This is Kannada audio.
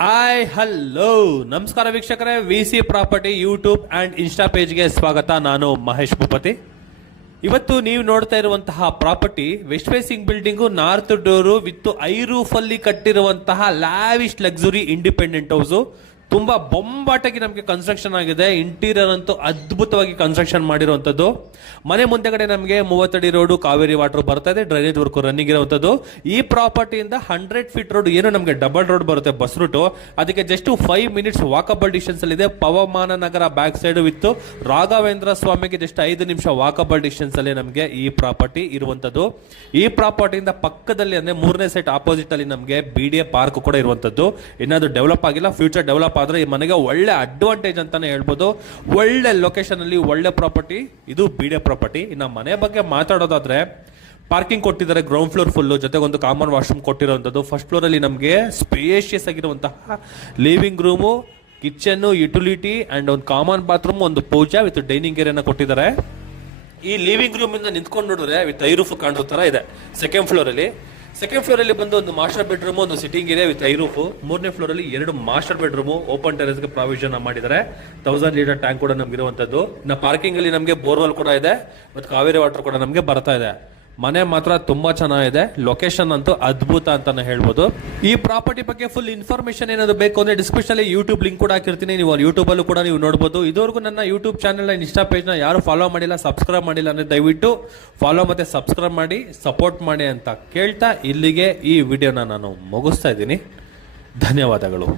ಹಲೋ ನಮಸ್ಕಾರ ವೀಕ್ಷಕರೇ, VC property YouTube and Insta ಪೇಜ್ಗೆ ಸ್ವಾಗತ. ನಾನು ಮಹೇಶ್ ಭೂಪತಿ. ಇವತ್ತು ನೀವು ನೋಡ್ತಾ ಇರುವಂತಹ property west facing building, north door with ಐ ರೂಫ್ ಅಲ್ಲಿ ಕಟ್ಟಿರುವಂತಹ ಲ್ಯಾವಿಶ್ ಲಕ್ಸುರಿ ಇಂಡಿಪೆಂಡೆಂಟ್ ಹೌಸ್. ತುಂಬಾ ಬೊಂಬಾಟಾಗಿ ನಮಗೆ ಕನ್ಸ್ಟ್ರಕ್ಷನ್ ಆಗಿದೆ. ಇಂಟೀರಿಯರ್ ಅಂತೂ ಅದ್ಭುತವಾಗಿ ಕನ್ಸ್ಟ್ರಕ್ಷನ್ ಮಾಡಿರುವಂತದ್ದು. ಮನೆ ಮುಂದೆಗಡೆ ನಮಗೆ 30 ಅಡಿ ರೋಡ್, ಕಾವೇರಿ ವಾಟರ್ ಬರ್ತಾ ಇದೆ, ಡ್ರೈನೇಜ್ ವರ್ಕ್ ರನ್ನಿಂಗ್ ಇರುವಂತದ್ದು. ಈ ಪ್ರಾಪರ್ಟಿಯಿಂದ 100 ಫೀಟ್ ರೋಡ್, ಏನು ನಮಗೆ ಡಬಲ್ ರೋಡ್ ಬರುತ್ತೆ, ಬಸ್ ರೂಟ್, ಅದಕ್ಕೆ ಜಸ್ಟ್ 5 ಮಿನಿಟ್ಸ್ ವಾಕಬಲ್ ಡಿಸ್ಟೆನ್ಸ್ ಅಲ್ಲಿ ಇದೆ. ಪವಮಾನ ನಗರ ಬ್ಯಾಕ್ ಸೈಡ್ ವಿತ್ ರಾಘವೇಂದ್ರ ಸ್ವಾಮಿಗೆ ಜಸ್ಟ್ 5 ನಿಮಿಷ ವಾಕಬಲ್ ಡಿಸ್ಟೆನ್ಸ್ ಅಲ್ಲಿ ನಮಗೆ ಈ ಪ್ರಾಪರ್ಟಿ ಇರುವಂತದ್ದು. ಈ ಪ್ರಾಪರ್ಟಿಯಿಂದ ಪಕ್ಕದಲ್ಲಿ ಅಂದ್ರೆ 3ನೇ ಸೈಟ್ ಆಪೋಸಿಟ್ ಅಲ್ಲಿ ನಮಗೆ BDA ಪಾರ್ಕ್ ಕೂಡ ಇರುವಂತದ್ದು. ಇನ್ನಾದ್ರು ಡೆವಲಪ್ ಆಗಿಲ್ಲ, ಫ್ಯೂಚರ್ ಡೆವಲಪ್ ಆದ್ರೆ ಈ ಮನೆಗೆ ಒಳ್ಳೆ ಅಡ್ವಾಂಟೇಜ್ ಅಂತಾನೆ ಹೇಳ್ಬೋದು. ಒಳ್ಳೆ ಲೊಕೇಶನ್ ಅಲ್ಲಿ ಒಳ್ಳೆ ಪ್ರಾಪರ್ಟಿ ಇದು BDA ಪ್ರಾಪರ್ಟಿ. ಇನ್ನು ಮನೆ ಬಗ್ಗೆ ಮಾತಾಡೋದಾದ್ರೆ, ಪಾರ್ಕಿಂಗ್ ಕೊಟ್ಟಿದ್ದಾರೆ, ಗ್ರೌಂಡ್ ಫ್ಲೋರ್ ಫುಲ್, ಜೊತೆಗೆ ಒಂದು ಕಾಮನ್ ವಾಶ್ರೂಮ್ ಕೊಟ್ಟಿರುವಂತದ್ದು. ಫಸ್ಟ್ ಫ್ಲೋರ್ ಅಲ್ಲಿ ನಮಗೆ ಸ್ಪೇಷಿಯಸ್ ಆಗಿರುವಂತಹ living room, kitchen, utility and ಒಂದು ಕಾಮನ್ ಬಾತ್ರೂಮ್, ಒಂದು ಪೂಜಾ ವಿತ್ ಡೈನಿಂಗ್ ಏರಿಯಾನ ಕೊಟ್ಟಿದ್ದಾರೆ. ಈ ಲಿವಿಂಗ್ ರೂಮ್ ಇಂದ ನಿಂತ್ಕೊಂಡು ನೋಡಿದ್ರೆ ವಿತ್ ಐ ರೂಫ್ ಕಾಣೋ ತರ ಇದೆ. ಸೆಕೆಂಡ್ ಫ್ಲೋರ್ ಅಲ್ಲಿ ಬಂದು ಒಂದು ಮಾಸ್ಟರ್ ಬೆಡ್ರೂಮ್, ಒಂದು ಸಿಟ್ಟಿಂಗ್ ಏರಿಯಾ ವಿತ್ ಐ ರೂಫ್. 3ನೇ ಫ್ಲೋರ್ ಅಲ್ಲಿ 2 ಮಾಸ್ಟರ್ ಬೆಡ್ರೂಮ್, ಓಪನ್ ಟೆರೆಸ್ಗೆ ಪ್ರಾವಿಷನ್ ಮಾಡಿದ್ದಾರೆ. 1000 ಲೀಟರ್ ಟ್ಯಾಂಕ್ ಕೂಡ ನಮ್ಗೆ ಇರುವಂತದ್ದು. ಇನ್ನು ಪಾರ್ಕಿಂಗ್ ಅಲ್ಲಿ ನಮಗೆ ಬೋರ್ವೆಲ್ ಕೂಡ ಇದೆ ಮತ್ತು ಕಾವೇರಿ ವಾಟರ್ ಕೂಡ ನಮಗೆ ಬರ್ತಾ ಇದೆ. ಮನೆ ಮಾತ್ರ ತುಂಬಾ ಚೆನ್ನಾಗಿದೆ. ಲೊಕೇಶನ್ ಅಂತೂ ಅದ್ಭುತ ಅಂತಾನೆ ಹೇಳ್ಬೋದು. ಈ ಪ್ರಾಪರ್ಟಿ ಬಗ್ಗೆ ಫುಲ್ ಇನ್ಫಾರ್ಮೇಶನ್ ಏನಾದ್ರು ಬೇಕು ಅಂದ್ರೆ ಡಿಸ್ಕ್ರಿಪ್ಷನ್ ಅಲ್ಲಿ ಯೂಟ್ಯೂಬ್ ಲಿಂಕ್ ಕೂಡ ಹಾಕಿರ್ತೀನಿ. ನೀವು ಯೂಟ್ಯೂಬ್ ಅಲ್ಲೂ ಕೂಡ ನೀವು ನೋಡಬಹುದು. ಇದುವರೆಗೂ ನನ್ನ ಯೂಟ್ಯೂಬ್ ಚಾನಲ್ ಇನ್ಸ್ಟಾ ಪೇಜ್ ನ ಯಾರು ಫಾಲೋ ಮಾಡಿಲ್ಲ, ಸಬ್ಸ್ಕ್ರೈಬ್ ಮಾಡಿಲ್ಲ ಅಂದ್ರೆ ದಯವಿಟ್ಟು ಫಾಲೋ ಮತ್ತೆ ಸಬ್ಸ್ಕ್ರೈಬ್ ಮಾಡಿ ಸಪೋರ್ಟ್ ಮಾಡಿ ಅಂತ ಕೇಳ್ತಾ ಇಲ್ಲಿಗೆ ಈ ವಿಡಿಯೋನ ನಾನು ಮುಗಿಸ್ತಾ ಇದ್ದೀನಿ. ಧನ್ಯವಾದಗಳು.